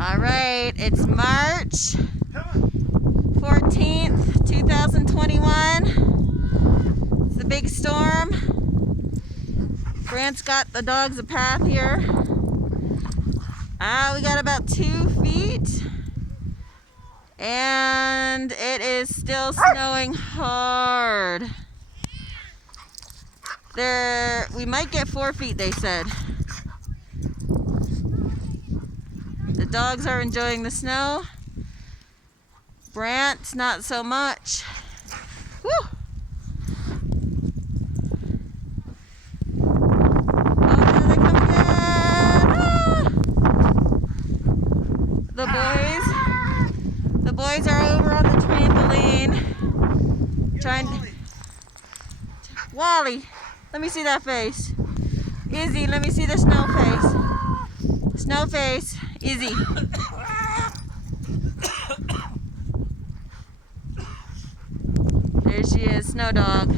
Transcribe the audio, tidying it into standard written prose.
All right, it's March 14th, 2021. It's the big storm. Grant's got the dogs a path here. We got about 2 feet. And it is still snowing hard. We might get 4 feet, they said. The dogs are enjoying the snow. Brant, not so much. Woo! Oh, there they come again! Ah! The boys are over on the trampoline. Wally, let me see that face. Izzy, let me see the snow face. Snow face, Izzy. There she is, Snow Dog.